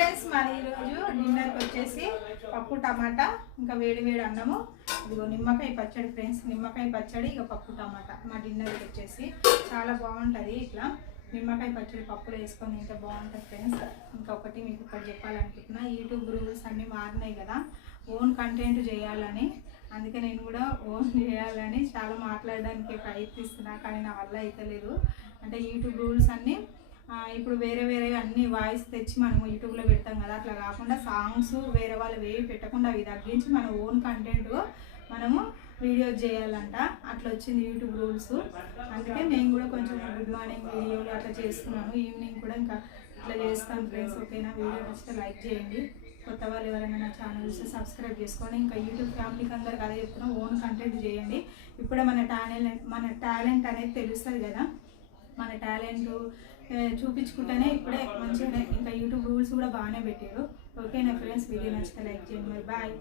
Friends మరి ఈరోజు డిన్నర్కి వచ్చేసి పప్పు టమాటా ఇంకా వేడి వేడి అన్నము ఇదిగో నిమ్మకాయ పచ్చడి ఫ్రెండ్స్. నిమ్మకాయ పచ్చడి ఇక పప్పు టమాటా మా డిన్నర్కి వచ్చేసి చాలా బాగుంటుంది. ఇట్లా నిమ్మకాయ పచ్చడి పప్పులు వేసుకొని తింటే బాగుంటుంది ఫ్రెండ్స్. ఇంకొకటి మీకు ఇక్కడ చెప్పాలనుకుంటున్నా, యూట్యూబ్ రూల్స్ అన్నీ మారినాయి కదా, ఓన్ కంటెంట్ చేయాలని. అందుకే నేను కూడా ఓన్ చేయాలని చాలా మాట్లాడడానికి ప్రయత్నిస్తున్నా, కానీ నా వల్ల అయితే లేదు. అంటే యూట్యూబ్ రూల్స్ అన్నీ ఇప్పుడు వేరే వేరే అన్ని వాయిస్ తెచ్చి మనము యూట్యూబ్లో పెడతాం కదా, అట్లా కాకుండా సాంగ్స్ వేరే వాళ్ళు వేవి పెట్టకుండా అవి తగ్గించి మన ఓన్ కంటెంట్ మనము వీడియోస్ చేయాలంట. అట్లా వచ్చింది యూట్యూబ్ రూల్స్. అందుకే నేను కూడా కొంచెం గుడ్ మార్నింగ్ వీడియోలు అట్లా చేస్తున్నాను. ఈవినింగ్ కూడా ఇంకా ఇట్లా చేస్తాను ఫ్రెండ్స్. ఓకేనా? వీడియో నచ్చితే లైక్ చేయండి. కొత్త వాళ్ళు ఎవరైనా నా ఛానల్స్ సబ్స్క్రైబ్ చేసుకోండి. ఇంకా యూట్యూబ్ ఫ్యామిలీకి అందరికి అదే చెప్తున్నాం, ఓన్ కంటెంట్ చేయండి. ఇప్పుడే మన టాలెంట్ అనేది తెలుస్తుంది కదా, మన టాలెంట్ చూపించుకుంటేనే ఇప్పుడే మంచిగానే. ఇంకా యూట్యూబ్ రూల్స్ కూడా బాగానే పెట్టారు. ఓకేనా ఫ్రెండ్స్? వీడియో నచ్చితే లైక్ చేయండి. మరి బాయ్.